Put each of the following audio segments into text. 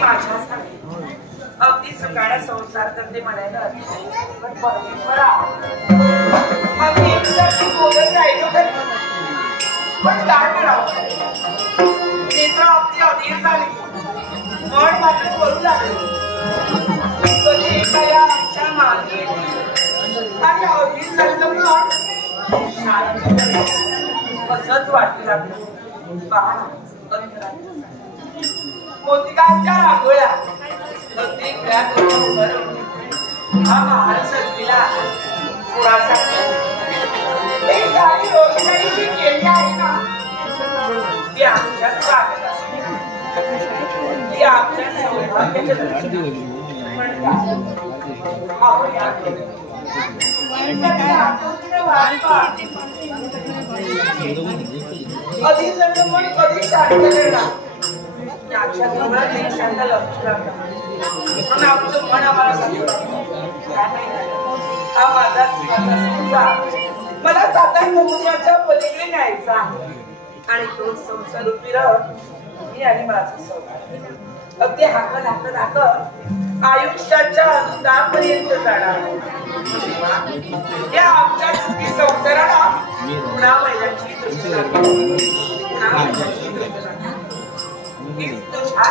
माझ्यासाठी अगदी सुखाने संसार करते म्हणायला पण परमेश्वरा आम्ही एकसारखी बोलत राहिलो तरी पण काय मिळावं नेत्र अगदी अधीर झाली मन मात्र बोलू लागले कधी एखाद्या आमच्या मागे आणि अधीर झालेलं मन शांत असंच वाटू लागलं पहा मोतिकांच्या रांगोळ्या अगदी खेळात हा महाल सजविला पुरासाठी ही सारी रोषणाई जी केली आहे ना ती आमच्या स्वागतासाठी ती आमच्या सौभाग्याच्या दर्शनासाठी कधी जण पण कधी शांत करणार शांत लक्ष लागतं आमचं मन आम्हाला हा माझा मला साता समुद्राच्या पलीकडे न्यायचा आणि तो संसार रूपी मी आणि माझं सौभाग्य अगदी हाकत हाकत हाकत आयुष्याच्या अंतापर्यंत जाणार या आमच्या सुखी संसाराला पुन्हा महिन्याची दृष्टी लागली पुन्हा महिन्याची दृष्टी लागली हीच तुझ्या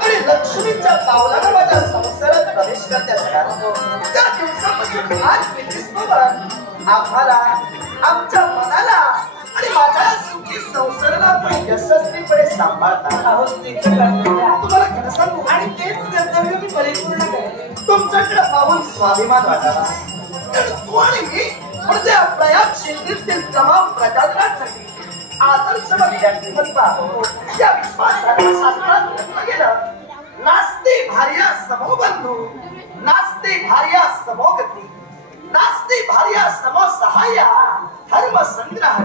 आणि लक्ष्मीच्या पावलानं माझ्या संसारात प्रवेश करण्यात त्या दिवसापासून आज आम्हाला आमच्या मनाला आणि माझ्या सुखी संसाराला पण यशस्वीपणे सांभाळता तुम्हाला खरं सांगू आणि तेच कर्तव्य मी परिपूर्ण करेन. तुमच्याकडे पाहून स्वाभिमान वाटावा. तर तू आणि मी म्हणजे प्रयाग क्षेत्रातील तमाम प्रजाजनांसाठी आदर्श व्यक्तिमत्व आहोत. या विश्वास धर्मशास्त्रात म्हटलं गेलं, नास्ते भार्या समोबंधू, नास्ते भार्या समोगती, नास्ते भार्या समसहाय्या, धर्म संग्रह.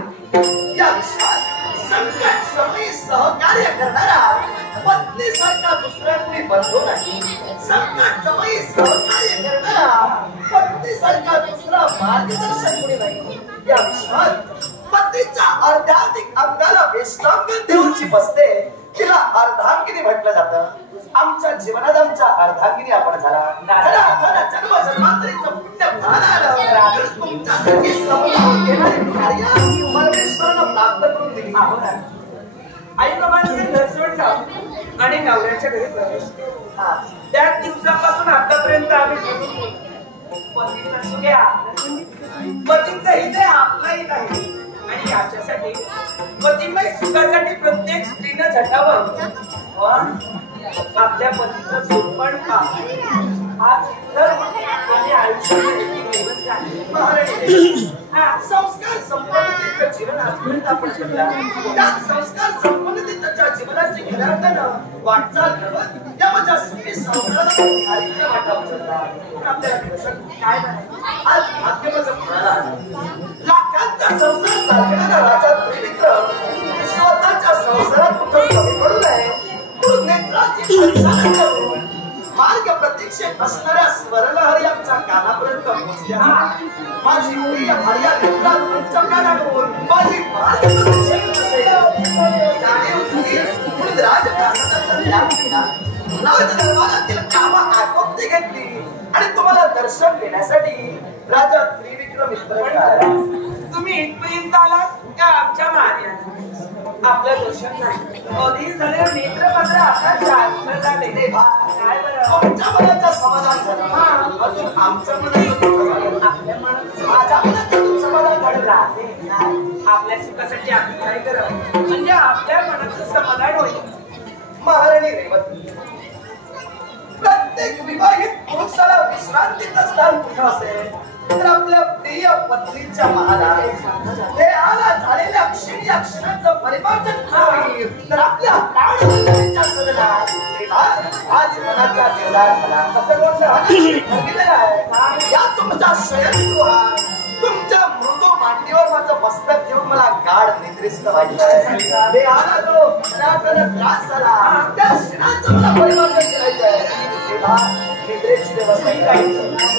या विश्वात संकट समयी सहकार्य करणारा पत्नीसारखा दुसरा कोणी बंधू नाही. संकट समयी सहकार्य करणारा पत्नीसारखा दुसरा मार्गदर्शक कोणी नाही. या विश्वात पत्नीच्या अर्धांगिक अंगाला वेष्टांगण देऊची बसते, तिला अर्धांगिनी म्हटलं जातं. आमच्या जीवनात आमच्या अर्धांगिनी आपण झाला. जन्म जन्मांतरीचं पुण्य फळाला तुमच्यासाठी समजावून घेणारी कार्य परमेश्वरानं प्राप्त करून दिली. आई बाबांचे घर सोडलं आणि नवऱ्याच्या घरी प्रवेश केला. त्याच दिवसापासून आतापर्यंत आम्ही पतीचा सुख पतीचं हित आपलाही नाही. आणि याच्यासाठी पतिमय सुखासाठी प्रत्येक स्त्रीनं झटावं. पण आपल्या पतीचं सुख पण आज आणि आयुष्यात संस्कार संपन्नतेचं जीवन आजपर्यंत आपण जगला. त्या संस्कार संपन्नतेच्या जीवनाची खऱ्यार्थानं वाटचाल करत या माझ्या सुखी संसाराला आयुष्य वाटावं जगला. आपल्याला काय म्हणायचं, आज भाग्यवाचं म्हणाला लाखांचा संसार चालवणारा राजा त्रिविक्रम स्वतःच्या संसारात कुठं कमी पडू नये म्हणून नेत्राची परिचालन करून मार्ग प्रतीक्षेत असणाऱ्या स्वरलहरी आमच्या कानापर्यंत पोहोचल्या. माझी प्रिय भार्या नेत्रात पंचकान आणून माझी मार्ग राजकारणाचा त्याग केला. राजदरबारातील कामं आटोपती घेतली आणि तुम्हाला दर्शन देण्यासाठी राजा त्रिविक्रम इथपर्यंत आला. तुम्ही इथपर्यंत आलात का आमच्या मार्गात आपलं दर्शन नाही. कधी झाले नेत्र मात्र आता शांत झाले. काय बरं तुमच्या मनाचं समाधान झालं. अजून आमच्या मनाचं आपल्या मनात माझ्या मनाचं समाधान झालं. आपल्या सुखासाठी आम्ही काय करावं म्हणजे आपल्या मनाचं समाधान होईल. महाराणी रेवती, प्रत्येक विवाहित पुरुषाला विश्रांतीचं स्थान कुठं असेल तर आपल्या प्रिय पत्नीच्या महालात देहाला झालेल्या क्षणी या क्षणाचं परिमार्जन होईल. तर आपल्या प्राणवंतांच्या सदनात आज मनाचा देवदार झाला. असं ठरविलेलं आहे. या तुमच्या शयनगृहात तुमच्या मृदू मांडीवर माझं मस्तक घेऊन मला गाढ निद्रिस्त व्हायचं. देहाला जो त्रास झाला त्या क्षणाचं मला परिमार्जन करायचंय. निद्रेची व्यवस्था करायचं.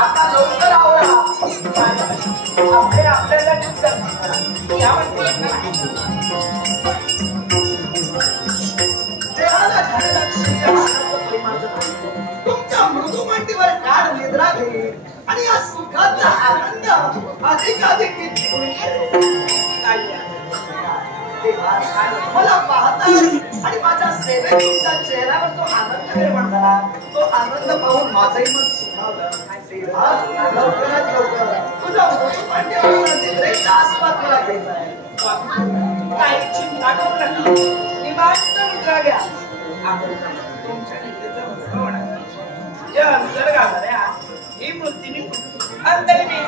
आता लवकर आवडा. आपल्याला तुमच्या मृदू मांडीवर गाढ निद्रा घे आणि या सुखाचा आनंद अधिकाधिक मला पाहता आणि माझ्या सेवेत तुमच्या चेहऱ्यावर तो आनंद निर्माण झाला. तो आनंद पाहून माझंही मन सुखावलं. लवकरात लवकर तुझ्या मृदू मांडीवर निद्रेचा आस्वाद मला घ्यायचा आहे. काही चिंता करू नका. निवांत निद्रा घ्या. आपण तुमच्या निद्रेचं होणार जे अंतर घालणाऱ्या ही वृत्ती मी अंतर मी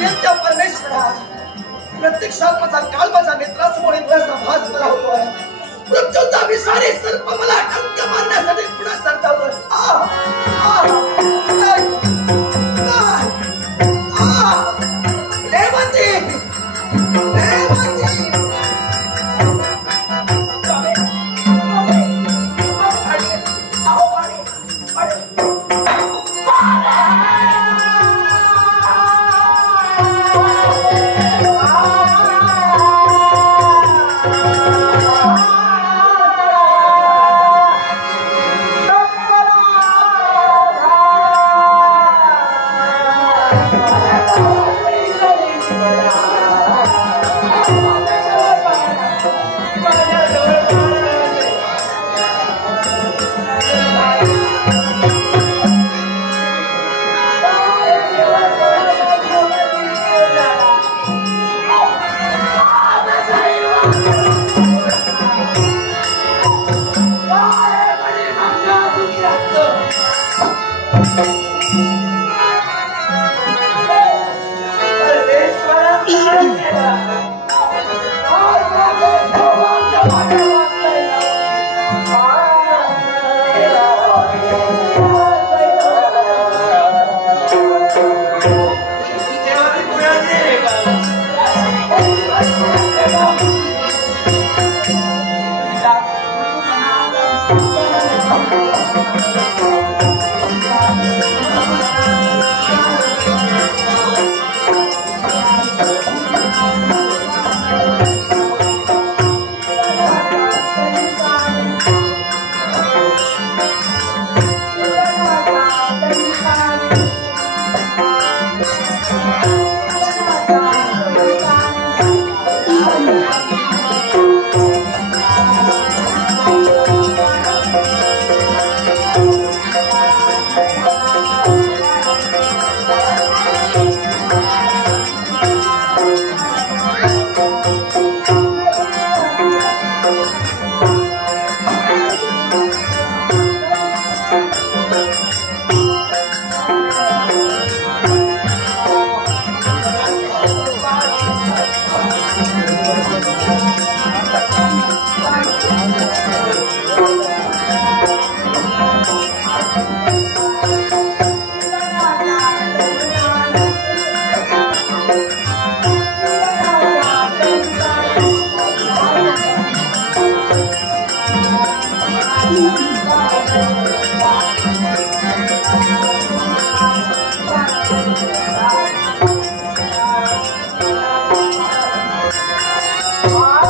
त्या परमेश्वरा प्रत्यक्षात माझा काळ माझ्या मित्रासमोर इतकासा भास मला होतोय. मृत्यूचा विषारी सर्प मला डंक मारण्यासाठी पुन्हा सरसावलं. रेवती रेवती